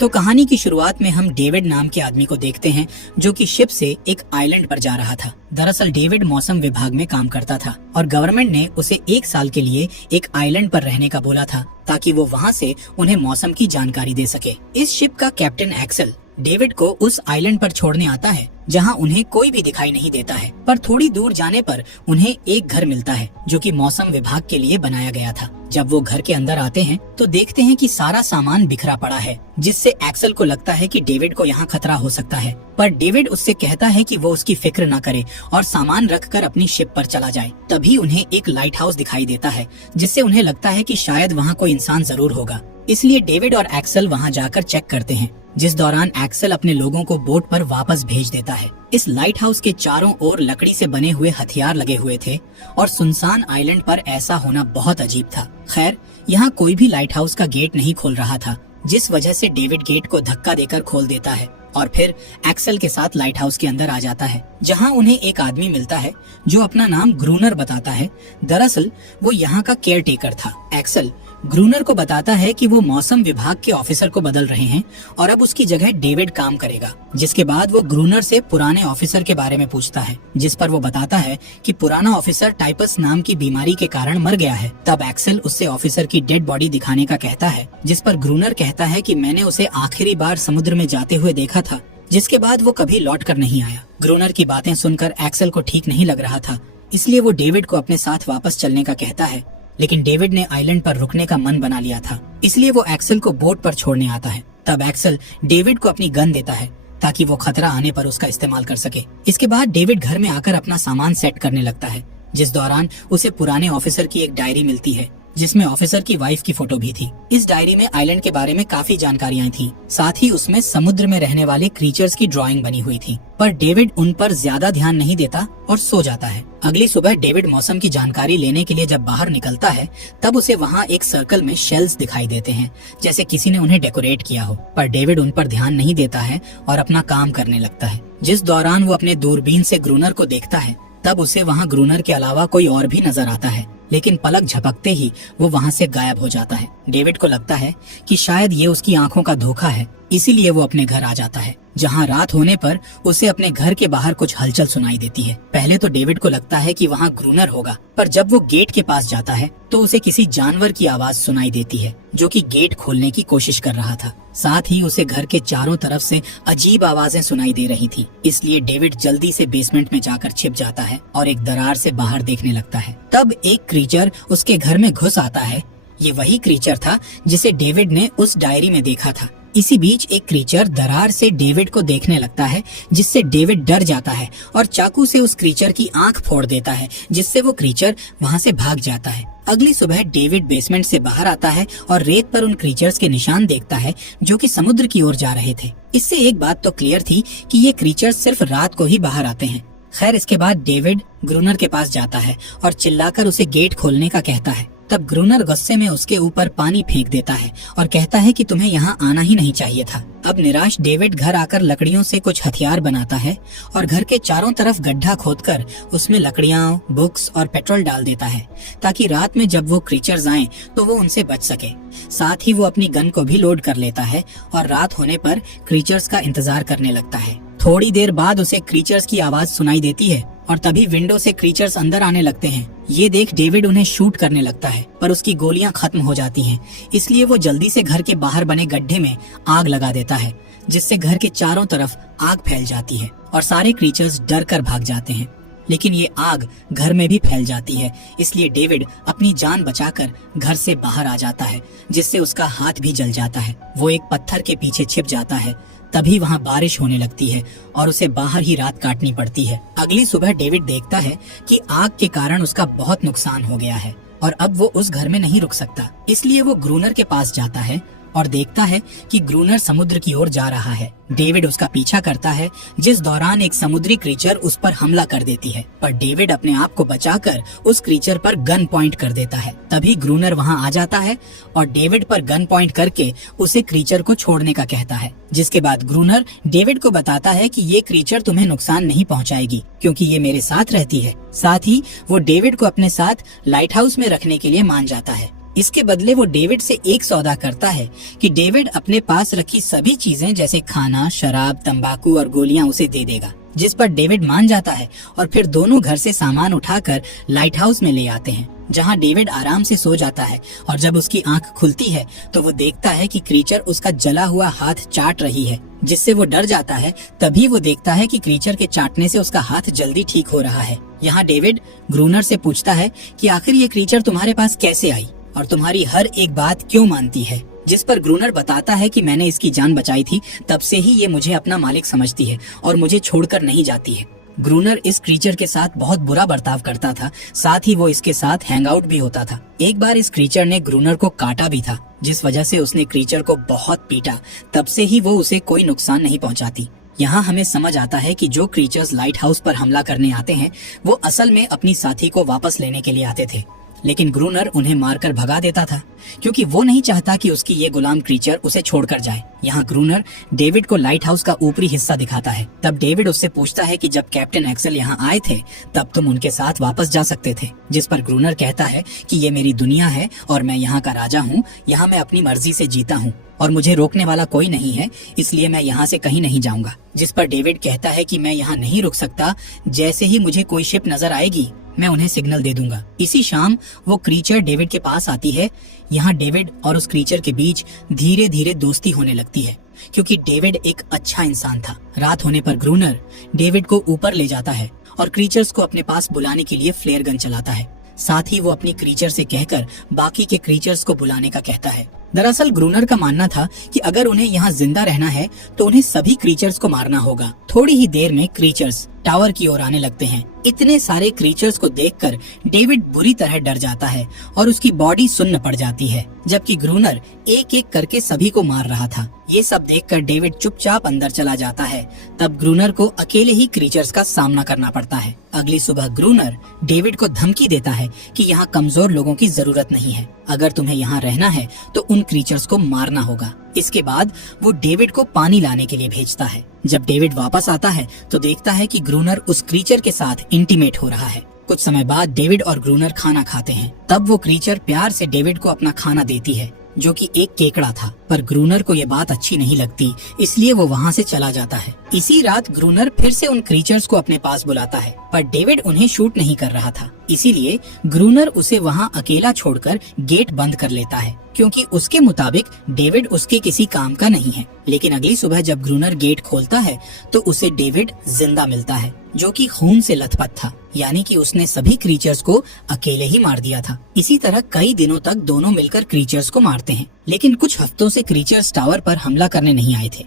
तो कहानी की शुरुआत में हम डेविड नाम के आदमी को देखते हैं जो कि शिप से एक आइलैंड पर जा रहा था। दरअसल डेविड मौसम विभाग में काम करता था और गवर्नमेंट ने उसे 1 साल के लिए एक आइलैंड पर रहने का बोला था ताकि वो वहाँ से उन्हें मौसम की जानकारी दे सके। इस शिप का कैप्टन एक्सेल डेविड को उस आइलैंड पर छोड़ने आता है जहां उन्हें कोई भी दिखाई नहीं देता है, पर थोड़ी दूर जाने पर उन्हें एक घर मिलता है जो कि मौसम विभाग के लिए बनाया गया था। जब वो घर के अंदर आते हैं तो देखते हैं कि सारा सामान बिखरा पड़ा है, जिससे एक्सेल को लगता है कि डेविड को यहाँ खतरा हो सकता है। पर डेविड उससे कहता है कि वो उसकी फिक्र न करे और सामान रखकर अपनी शिप पर चला जाए। तभी उन्हें एक लाइट हाउस दिखाई देता है, जिससे उन्हें लगता है कि शायद वहाँ कोई इंसान जरूर होगा। इसलिए डेविड और एक्सेल वहाँ जाकर चेक करते हैं, जिस दौरान एक्सेल अपने लोगों को बोट पर वापस भेज देता है। इस लाइट हाउस के चारों ओर लकड़ी से बने हुए हथियार लगे हुए थे और सुनसान आइलैंड पर ऐसा होना बहुत अजीब था। खैर, यहाँ कोई भी लाइट हाउस का गेट नहीं खोल रहा था, जिस वजह से डेविड गेट को धक्का देकर खोल देता है और फिर एक्सेल के साथ लाइट हाउस के अंदर आ जाता है, जहाँ उन्हें एक आदमी मिलता है जो अपना नाम ग्रूनर बताता है। दरअसल वो यहाँ का केयर टेकर था। एक्सेल ग्रूनर को बताता है कि वो मौसम विभाग के ऑफिसर को बदल रहे हैं और अब उसकी जगह डेविड काम करेगा। जिसके बाद वो ग्रूनर से पुराने ऑफिसर के बारे में पूछता है, जिस पर वो बताता है कि पुराना ऑफिसर टाइपस नाम की बीमारी के कारण मर गया है। तब एक्सेल उससे ऑफिसर की डेड बॉडी दिखाने का कहता है, जिस पर ग्रूनर कहता है कि मैंने उसे आखिरी बार समुद्र में जाते हुए देखा था, जिसके बाद वो कभी लौट कर नहीं आया। ग्रूनर की बातें सुनकर एक्सेल को ठीक नहीं लग रहा था, इसलिए वो डेविड को अपने साथ वापस चलने का कहता है। लेकिन डेविड ने आइलैंड पर रुकने का मन बना लिया था, इसलिए वो एक्सेल को बोट पर छोड़ने आता है। तब एक्सेल डेविड को अपनी गन देता है ताकि वो खतरा आने पर उसका इस्तेमाल कर सके। इसके बाद डेविड घर में आकर अपना सामान सेट करने लगता है, जिस दौरान उसे पुराने ऑफिसर की एक डायरी मिलती है जिसमें ऑफिसर की वाइफ की फोटो भी थी। इस डायरी में आइलैंड के बारे में काफी जानकारियां थी, साथ ही उसमें समुद्र में रहने वाले क्रीचर्स की ड्राइंग बनी हुई थी। पर डेविड उन पर ज्यादा ध्यान नहीं देता और सो जाता है। अगली सुबह डेविड मौसम की जानकारी लेने के लिए जब बाहर निकलता है, तब उसे वहाँ एक सर्कल में शेल्स दिखाई देते हैं, जैसे किसी ने उन्हें डेकोरेट किया हो। पर डेविड उन पर ध्यान नहीं देता है और अपना काम करने लगता है। जिस दौरान वो अपने दूरबीन से ग्रूनर को देखता है, तब उसे वहाँ ग्रूनर के अलावा कोई और भी नजर आता है, लेकिन पलक झपकते ही वो वहाँ से गायब हो जाता है। डेविड को लगता है कि शायद ये उसकी आंखों का धोखा है, इसीलिए वो अपने घर आ जाता है, जहाँ रात होने पर उसे अपने घर के बाहर कुछ हलचल सुनाई देती है। पहले तो डेविड को लगता है कि वहाँ ग्रूनर होगा, पर जब वो गेट के पास जाता है तो उसे किसी जानवर की आवाज सुनाई देती है जो कि गेट खोलने की कोशिश कर रहा था। साथ ही उसे घर के चारों तरफ से अजीब आवाजें सुनाई दे रही थी, इसलिए डेविड जल्दी से बेसमेंट में जाकर छिप जाता है और एक दरार से बाहर देखने लगता है। तब एक क्रीचर उसके घर में घुस आता है। ये वही क्रीचर था जिसे डेविड ने उस डायरी में देखा था। इसी बीच एक क्रीचर दरार से डेविड को देखने लगता है, जिससे डेविड डर जाता है और चाकू से उस क्रीचर की आंख फोड़ देता है, जिससे वो क्रीचर वहाँ से भाग जाता है। अगली सुबह डेविड बेसमेंट से बाहर आता है और रेत पर उन क्रीचर्स के निशान देखता है जो कि समुद्र की ओर जा रहे थे। इससे एक बात तो क्लियर थी कि ये क्रीचर्स सिर्फ रात को ही बाहर आते हैं। खैर, इसके बाद डेविड ग्रूनर के पास जाता है और चिल्लाकर उसे गेट खोलने का कहता है। तब ग्रूनर गुस्से में उसके ऊपर पानी फेंक देता है और कहता है कि तुम्हें यहाँ आना ही नहीं चाहिए था। अब निराश डेविड घर आकर लकड़ियों से कुछ हथियार बनाता है और घर के चारों तरफ गड्ढा खोदकर उसमें लकड़ियाँ, बुक्स और पेट्रोल डाल देता है, ताकि रात में जब वो क्रीचर्स आएं तो वो उनसे बच सके। साथ ही वो अपनी गन को भी लोड कर लेता है और रात होने पर क्रीचर्स का इंतजार करने लगता है। थोड़ी देर बाद उसे क्रीचर्स की आवाज सुनाई देती है और तभी विंडो से क्रीचर्स अंदर आने लगते हैं। ये देख डेविड उन्हें शूट करने लगता है, पर उसकी गोलियां खत्म हो जाती हैं, इसलिए वो जल्दी से घर के बाहर बने गड्ढे में आग लगा देता है, जिससे घर के चारों तरफ आग फैल जाती है और सारे क्रीचर्स डर कर भाग जाते हैं। लेकिन ये आग घर में भी फैल जाती है, इसलिए डेविड अपनी जान बचाकर घर से बाहर आ जाता है, जिससे उसका हाथ भी जल जाता है। वो एक पत्थर के पीछे छिप जाता है। तभी वहाँ बारिश होने लगती है और उसे बाहर ही रात काटनी पड़ती है। अगली सुबह डेविड देखता है कि आग के कारण उसका बहुत नुकसान हो गया है और अब वो उस घर में नहीं रुक सकता, इसलिए वो ग्रूनर के पास जाता है और देखता है कि ग्रूनर समुद्र की ओर जा रहा है। डेविड उसका पीछा करता है, जिस दौरान एक समुद्री क्रीचर उस पर हमला कर देती है, पर डेविड अपने आप को बचाकर उस क्रीचर पर गन पॉइंट कर देता है। तभी ग्रूनर वहां आ जाता है और डेविड पर गन पॉइंट करके उसे क्रीचर को छोड़ने का कहता है, जिसके बाद ग्रूनर डेविड को बताता है कि ये क्रीचर तुम्हें नुकसान नहीं पहुंचाएगी क्योंकि ये मेरे साथ रहती है। साथ ही वो डेविड को अपने साथ लाइट हाउस में रखने के लिए मान जाता है। इसके बदले वो डेविड से एक सौदा करता है कि डेविड अपने पास रखी सभी चीजें जैसे खाना, शराब, तंबाकू और गोलियां उसे दे देगा, जिस पर डेविड मान जाता है और फिर दोनों घर से सामान उठाकर लाइट हाउस में ले आते हैं, जहां डेविड आराम से सो जाता है। और जब उसकी आंख खुलती है तो वो देखता है कि क्रीचर उसका जला हुआ हाथ चाट रही है, जिससे वो डर जाता है। तभी वो देखता है कि क्रीचर के चाटने से उसका हाथ जल्दी ठीक हो रहा है। यहाँ डेविड ग्रूनर से पूछता है कि आखिर ये क्रीचर तुम्हारे पास कैसे आई और तुम्हारी हर एक बात क्यों मानती है, जिस पर ग्रूनर बताता है कि मैंने इसकी जान बचाई थी, तब से ही ये मुझे अपना मालिक समझती है और मुझे छोड़कर नहीं जाती है। ग्रूनर इस क्रीचर के साथ बहुत बुरा बर्ताव करता था, साथ ही वो इसके साथ हैंगआउट भी होता था। एक बार इस क्रीचर ने ग्रूनर को काटा भी था, जिस वजह से उसने क्रीचर को बहुत पीटा। तब से ही वो उसे कोई नुकसान नहीं पहुंचाती। यहाँ हमें समझ आता है कि जो क्रीचर्स लाइट हाउस पर हमला करने आते हैं वो असल में अपनी साथी को वापस लेने के लिए आते थे, लेकिन ग्रूनर उन्हें मारकर भगा देता था क्योंकि वो नहीं चाहता कि उसकी ये गुलाम क्रीचर उसे छोड़कर जाए। यहाँ ग्रूनर डेविड को लाइट हाउस का ऊपरी हिस्सा दिखाता है। तब डेविड उससे पूछता है कि जब कैप्टन एक्सेल यहाँ आए थे तब तुम उनके साथ वापस जा सकते थे, जिस पर ग्रूनर कहता है कि ये मेरी दुनिया है और मैं यहाँ का राजा हूँ। यहाँ मैं अपनी मर्जी से जीता हूँ और मुझे रोकने वाला कोई नहीं है, इसलिए मैं यहाँ से कहीं नहीं जाऊंगा। जिस पर डेविड कहता है कि मैं यहाँ नहीं रुक सकता, जैसे ही मुझे कोई शिप नजर आएगी मैं उन्हें सिग्नल दे दूंगा। इसी शाम वो क्रीचर डेविड के पास आती है। यहाँ डेविड और उस क्रीचर के बीच धीरे धीरे दोस्ती होने लगती है क्योंकि डेविड एक अच्छा इंसान था। रात होने पर ग्रूनर डेविड को ऊपर ले जाता है और क्रीचर्स को अपने पास बुलाने के लिए फ्लेयर गन चलाता है। साथ ही वो अपनी क्रीचर से कहकर बाकी के क्रीचर्स को बुलाने का कहता है। दरअसल ग्रूनर का मानना था कि अगर उन्हें यहाँ जिंदा रहना है तो उन्हें सभी क्रीचर्स को मारना होगा। थोड़ी ही देर में क्रीचर्स टावर की ओर आने लगते हैं। इतने सारे क्रीचर्स को देखकर डेविड बुरी तरह डर जाता है और उसकी बॉडी सुन्न पड़ जाती है, जबकि ग्रूनर एक एक करके सभी को मार रहा था। ये सब देखकर डेविड चुपचाप अंदर चला जाता है। तब ग्रूनर को अकेले ही क्रीचर्स का सामना करना पड़ता है। अगली सुबह ग्रूनर डेविड को धमकी देता है कि यहाँ कमजोर लोगों की जरूरत नहीं है, अगर तुम्हें यहाँ रहना है तो उन क्रीचर्स को मारना होगा। इसके बाद वो डेविड को पानी लाने के लिए भेजता है। जब डेविड वापस आता है तो देखता है कि ग्रूनर उस क्रीचर के साथ इंटीमेट हो रहा है। कुछ समय बाद डेविड और ग्रूनर खाना खाते हैं। तब वो क्रीचर प्यार से डेविड को अपना खाना देती है, जो कि एक केकड़ा था। पर ग्रूनर को ये बात अच्छी नहीं लगती, इसलिए वो वहाँ से चला जाता है। इसी रात ग्रूनर फिर से उन क्रीचर्स को अपने पास बुलाता है, पर डेविड उन्हें शूट नहीं कर रहा था, इसीलिए ग्रूनर उसे वहाँ अकेला छोड़कर गेट बंद कर लेता है, क्योंकि उसके मुताबिक डेविड उसके किसी काम का नहीं है। लेकिन अगली सुबह जब ग्रूनर गेट खोलता है तो उसे डेविड जिंदा मिलता है, जो कि खून से लथपथ था, यानी कि उसने सभी क्रीचर्स को अकेले ही मार दिया था। इसी तरह कई दिनों तक दोनों मिलकर क्रीचर्स को मारते हैं, लेकिन कुछ हफ्तों से क्रीचर्स टावर पर हमला करने नहीं आए थे।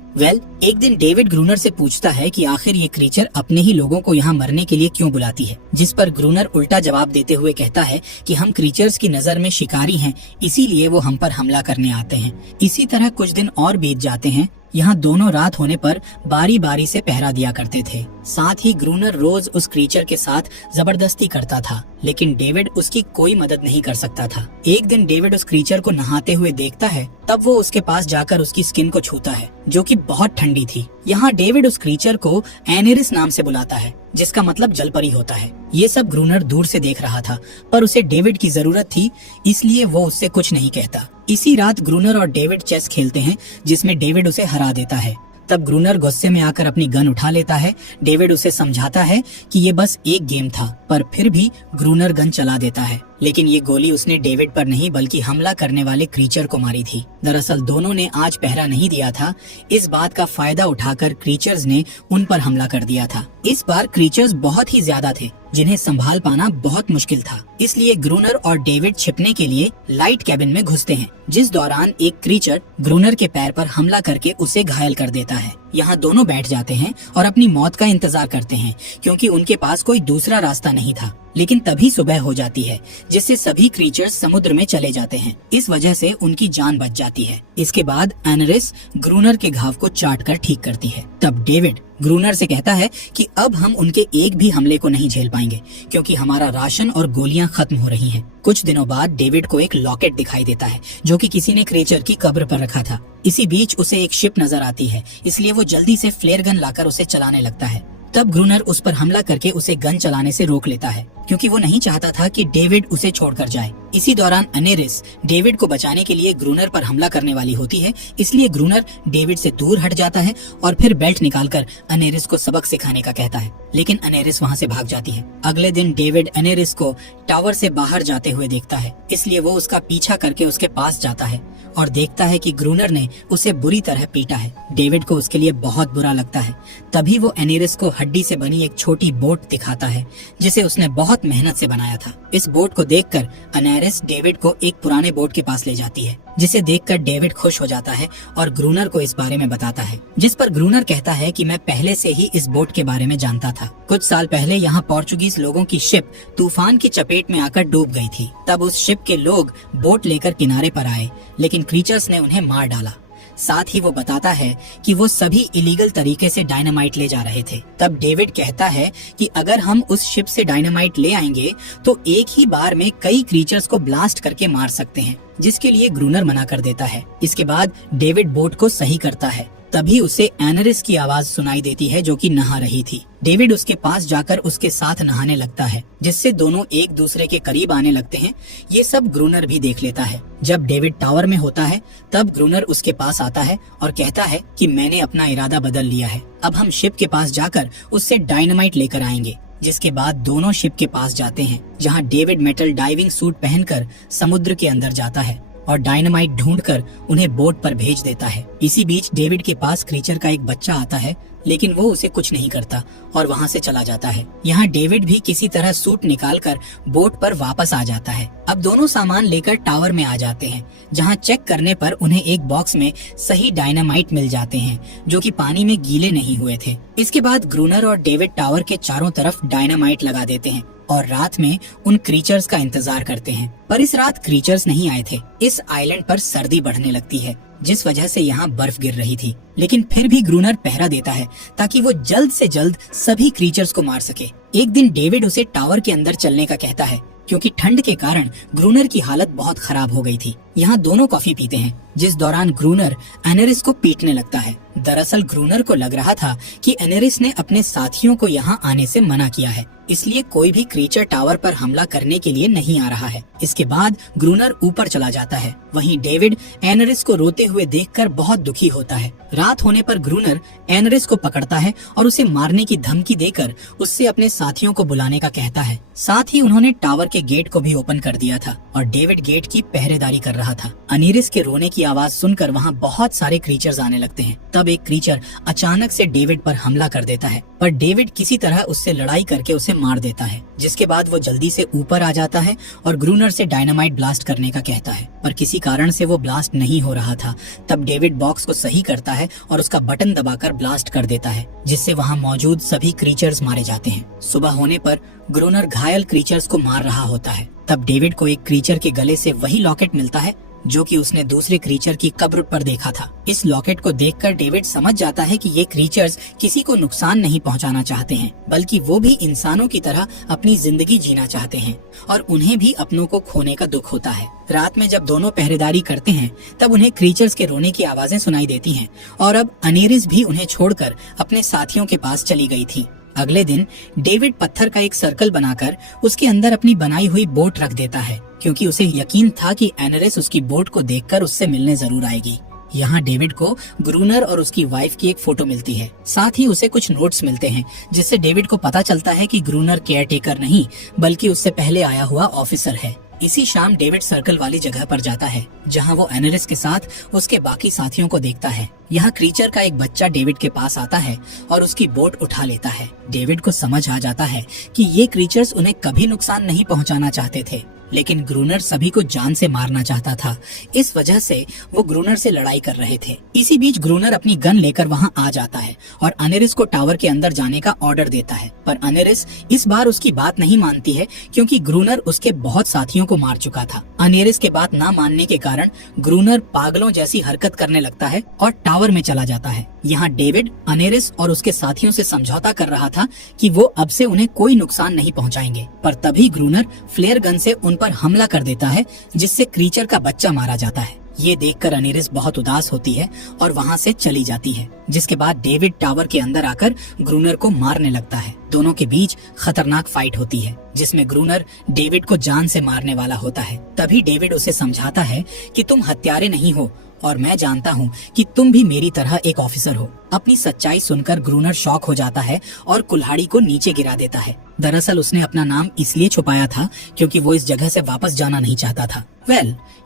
एक दिन डेविड ग्रूनर से पूछता है कि आखिर ये क्रीचर अपने ही लोगों को यहाँ मरने के लिए क्यों बुलाती है, जिस पर ग्रूनर उल्टा जवाब देते हुए कहता है कि हम क्रीचर्स की नजर में शिकारी हैं, इसीलिए वो हम पर हमला करने आते हैं। इसी तरह कुछ दिन और बीत जाते हैं। यहाँ दोनों रात होने पर बारी बारी से पहरा दिया करते थे। साथ ही ग्रूनर रोज उस क्रीचर के साथ जबरदस्ती करता था, लेकिन डेविड उसकी कोई मदद नहीं कर सकता था। एक दिन डेविड उस क्रीचर को नहाते हुए देखता है, तब वो उसके पास जाकर उसकी स्किन को छूता है, जो कि बहुत ठंडी थी। यहाँ डेविड उस क्रीचर को एनेरिस नाम से बुलाता है, जिसका मतलब जलपरी होता है। ये सब ग्रूनर दूर से देख रहा था, पर उसे डेविड की जरूरत थी, इसलिए वो उससे कुछ नहीं कहता। इसी रात ग्रूनर और डेविड चेस खेलते हैं, जिसमें डेविड उसे हरा देता है। तब ग्रूनर गुस्से में आकर अपनी गन उठा लेता है। डेविड उसे समझाता है कि ये बस एक गेम था, पर फिर भी ग्रूनर गन चला देता है, लेकिन ये गोली उसने डेविड पर नहीं बल्कि हमला करने वाले क्रीचर को मारी थी। दरअसल दोनों ने आज पहरा नहीं दिया था। इस बात का फायदा उठाकर क्रीचर्स ने उन पर हमला कर दिया था। इस बार क्रीचर्स बहुत ही ज्यादा थे, जिन्हें संभाल पाना बहुत मुश्किल था, इसलिए ग्रूनर और डेविड छिपने के लिए लाइट कैबिन में घुसते हैं, जिस दौरान एक क्रीचर ग्रूनर के पैर पर हमला करके उसे घायल कर देता है। यहाँ दोनों बैठ जाते हैं और अपनी मौत का इंतजार करते हैं, क्योंकि उनके पास कोई दूसरा रास्ता नहीं था। लेकिन तभी सुबह हो जाती है, जिससे सभी क्रीचर्स समुद्र में चले जाते हैं। इस वजह से उनकी जान बच जाती है। इसके बाद एनरिस ग्रूनर के घाव को चाट कर ठीक करती है। तब डेविड ग्रूनर से कहता है कि अब हम उनके एक भी हमले को नहीं झेल पाएंगे, क्योंकि हमारा राशन और गोलियां खत्म हो रही हैं। कुछ दिनों बाद डेविड को एक लॉकेट दिखाई देता है, जो कि किसी ने क्रीचर की कब्र पर रखा था। इसी बीच उसे एक शिप नजर आती है, इसलिए वो जल्दी से फ्लेयर गन लाकर उसे चलाने लगता है। तब ग्रूनर उस पर हमला करके उसे गन चलाने से रोक लेता है, क्योंकि वो नहीं चाहता था कि डेविड उसे छोड़कर जाए। इसी दौरान अनेरिस डेविड को बचाने के लिए ग्रूनर पर हमला करने वाली होती है, इसलिए ग्रूनर डेविड से दूर हट जाता है और फिर बेल्ट निकालकर अनेरिस को सबक सिखाने का कहता है, लेकिन अनेरिस वहाँ से भाग जाती है। अगले दिन डेविड अनेरिस को टावर से बाहर जाते हुए देखता है, इसलिए वो उसका पीछा करके उसके पास जाता है और देखता है कि ग्रूनर ने उसे बुरी तरह पीटा है। डेविड को उसके लिए बहुत बुरा लगता है। तभी वो अनेरिस को हड्डी से बनी एक छोटी बोट दिखाता है, जिसे उसने बहुत मेहनत से बनाया था। इस बोट को देखकर अनेरिस डेविड को एक पुराने बोट के पास ले जाती है, जिसे देखकर डेविड खुश हो जाता है और ग्रूनर को इस बारे में बताता है, जिस पर ग्रूनर कहता है कि मैं पहले से ही इस बोट के बारे में जानता था। कुछ साल पहले यहाँ पोर्चुगीज लोगों की शिप तूफान की चपेट में आकर डूब गई थी। तब उस शिप के लोग बोट लेकर किनारे पर आए, लेकिन क्रीचर्स ने उन्हें मार डाला। साथ ही वो बताता है कि वो सभी इलीगल तरीके से डायनामाइट ले जा रहे थे। तब डेविड कहता है कि अगर हम उस शिप से डायनामाइट ले आएंगे तो एक ही बार में कई क्रीचर्स को ब्लास्ट करके मार सकते हैं, जिसके लिए ग्रूनर मना कर देता है। इसके बाद डेविड बोट को सही करता है। तभी उसे एनरिस की आवाज सुनाई देती है, जो कि नहा रही थी। डेविड उसके पास जाकर उसके साथ नहाने लगता है, जिससे दोनों एक दूसरे के करीब आने लगते हैं। ये सब ग्रूनर भी देख लेता है। जब डेविड टावर में होता है तब ग्रूनर उसके पास आता है और कहता है कि मैंने अपना इरादा बदल लिया है, अब हम शिप के पास जाकर उससे डायनामाइट लेकर आएंगे। जिसके बाद दोनों शिप के पास जाते हैं, जहाँ डेविड मेटल डाइविंग सूट पहनकर समुद्र के अंदर जाता है और डायनामाइट ढूंढकर उन्हें बोट पर भेज देता है। इसी बीच डेविड के पास क्रीचर का एक बच्चा आता है, लेकिन वो उसे कुछ नहीं करता और वहाँ से चला जाता है। यहाँ डेविड भी किसी तरह सूट निकालकर बोट पर वापस आ जाता है। अब दोनों सामान लेकर टावर में आ जाते हैं, जहाँ चेक करने पर उन्हें एक बॉक्स में सही डायनामाइट मिल जाते हैं, जो कि पानी में गीले नहीं हुए थे। इसके बाद ग्रूनर और डेविड टावर के चारों तरफ डायनामाइट लगा देते हैं और रात में उन क्रीचर्स का इंतजार करते हैं। पर इस रात क्रीचर्स नहीं आए थे। इस आइलैंड पर सर्दी बढ़ने लगती है, जिस वजह से यहाँ बर्फ गिर रही थी, लेकिन फिर भी ग्रूनर पहरा देता है ताकि वो जल्द से जल्द सभी क्रीचर्स को मार सके। एक दिन डेविड उसे टावर के अंदर चलने का कहता है, क्योंकि ठंड के कारण ग्रूनर की हालत बहुत खराब हो गई थी। यहाँ दोनों कॉफी पीते हैं, जिस दौरान ग्रूनर एनेरिस को पीटने लगता है। दरअसल ग्रूनर को लग रहा था कि एनेरिस ने अपने साथियों को यहाँ आने से मना किया है, इसलिए कोई भी क्रीचर टावर पर हमला करने के लिए नहीं आ रहा है। इसके बाद ग्रूनर ऊपर चला जाता है। वहीं डेविड एनेरिस को रोते हुए देखकर बहुत दुखी होता है। रात होने पर ग्रूनर एनेरिस को पकड़ता है और उसे मारने की धमकी देकर उससे अपने साथियों को बुलाने का कहता है। साथ ही उन्होंने टावर के गेट को भी ओपन कर दिया था और डेविड गेट की पहरेदारी कर रहा था। अनीरिस के रोने की आवाज सुनकर वहाँ बहुत सारे क्रीचर्स आने लगते हैं। तब एक क्रीचर अचानक से डेविड पर हमला कर देता है, पर डेविड किसी तरह उससे लड़ाई करके उसे मार देता है। जिसके बाद वो जल्दी से ऊपर आ जाता है और ग्रूनर से डायनामाइट ब्लास्ट करने का कहता है, पर किसी कारण से वो ब्लास्ट नहीं हो रहा था। तब डेविड बॉक्स को सही करता है और उसका बटन दबाकर ब्लास्ट कर देता है, जिससे वहाँ मौजूद सभी क्रीचर्स मारे जाते हैं। सुबह होने पर ग्रूनर घायल क्रीचर्स को मार रहा होता है। तब डेविड को एक क्रीचर के गले से वही लॉकेट मिलता है जो कि उसने दूसरे क्रीचर की कब्र पर देखा था। इस लॉकेट को देखकर डेविड समझ जाता है कि ये क्रीचर्स किसी को नुकसान नहीं पहुंचाना चाहते हैं, बल्कि वो भी इंसानों की तरह अपनी जिंदगी जीना चाहते हैं और उन्हें भी अपनों को खोने का दुख होता है। रात में जब दोनों पहरेदारी करते हैं तब उन्हें क्रीचर्स के रोने की आवाजें सुनाई देती हैं और अब अनेरिस भी उन्हें छोड़कर अपने साथियों के पास चली गई थी। अगले दिन डेविड पत्थर का एक सर्कल बनाकर उसके अंदर अपनी बनाई हुई बोट रख देता है, क्योंकि उसे यकीन था कि एनेरिस उसकी बोट को देखकर उससे मिलने जरूर आएगी। यहाँ डेविड को ग्रूनर और उसकी वाइफ की एक फोटो मिलती है। साथ ही उसे कुछ नोट्स मिलते हैं, जिससे डेविड को पता चलता है कि ग्रूनर केयरटेकर नहीं बल्कि उससे पहले आया हुआ ऑफिसर है। इसी शाम डेविड सर्कल वाली जगह पर जाता है, जहां वो एनेरिस के साथ उसके बाकी साथियों को देखता है। यहाँ क्रीचर का एक बच्चा डेविड के पास आता है और उसकी बोट उठा लेता है। डेविड को समझ आ जाता है कि ये क्रीचर्स उन्हें कभी नुकसान नहीं पहुंचाना चाहते थे, लेकिन ग्रूनर सभी को जान से मारना चाहता था। इस वजह से वो ग्रूनर से लड़ाई कर रहे थे। इसी बीच ग्रूनर अपनी गन लेकर वहाँ आ जाता है और अनेरिस को टावर के अंदर जाने का ऑर्डर देता है, पर अनेरिस इस बार उसकी बात नहीं मानती है, क्योंकि ग्रूनर उसके बहुत साथियों को मार चुका था। अनेरिस के बात ना मानने के कारण ग्रूनर पागलों जैसी हरकत करने लगता है और टावर में चला जाता है। यहाँ डेविड अनेरिस और उसके साथियों से समझौता कर रहा था कि वो अब से उन्हें कोई नुकसान नहीं पहुँचाएंगे, पर तभी ग्रूनर फ्लेयर गन से उन पर हमला कर देता है, जिससे क्रीचर का बच्चा मारा जाता है। ये देखकर अनीरिस बहुत उदास होती है और वहाँ से चली जाती है, जिसके बाद डेविड टावर के अंदर आकर ग्रूनर को मारने लगता है। दोनों के बीच खतरनाक फाइट होती है, जिसमें ग्रूनर डेविड को जान से मारने वाला होता है। तभी डेविड उसे समझाता है कि तुम हत्यारे नहीं हो और मैं जानता हूँ कि तुम भी मेरी तरह एक ऑफिसर हो। अपनी सच्चाई सुनकर ग्रूनर शॉक हो जाता है और कुल्हाड़ी को नीचे गिरा देता है। दरअसल उसने अपना नाम इसलिए छुपाया था क्योंकि वो इस जगह से वापस जाना नहीं चाहता था।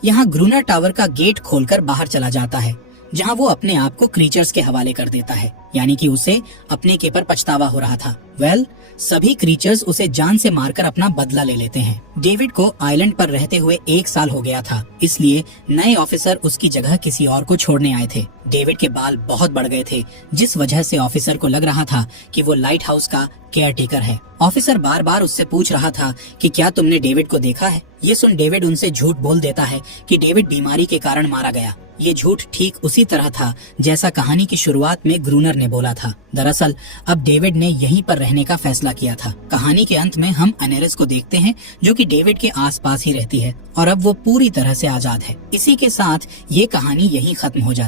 यहाँ ग्रूनर टावर का गेट खोलकर बाहर चला जाता है, जहाँ वो अपने आप को क्रीचर्स के हवाले कर देता है, यानी कि उसे अपने के पर पछतावा हो रहा था। सभी क्रीचर्स उसे जान से मारकर अपना बदला ले लेते हैं। डेविड को आइलैंड पर रहते हुए 1 साल हो गया था, इसलिए नए ऑफिसर उसकी जगह किसी और को छोड़ने आए थे। डेविड के बाल बहुत बढ़ गए थे, जिस वजह से ऑफिसर को लग रहा था कि वो लाइट हाउस का केयर टेकर है। ऑफिसर बार बार उससे पूछ रहा था कि क्या तुमने डेविड को देखा है। ये सुन डेविड उनसे झूठ बोल देता है कि डेविड बीमारी के कारण मारा गया। ये झूठ ठीक उसी तरह था जैसा कहानी की शुरुआत में ग्रूनर ने बोला था। दरअसल अब डेविड ने यहीं पर रहने का फैसला किया था। कहानी के अंत में हम अनेरिस को देखते हैं, जो कि डेविड के आसपास ही रहती है और अब वो पूरी तरह से आजाद है। इसी के साथ ये कहानी यहीं खत्म हो जाती है।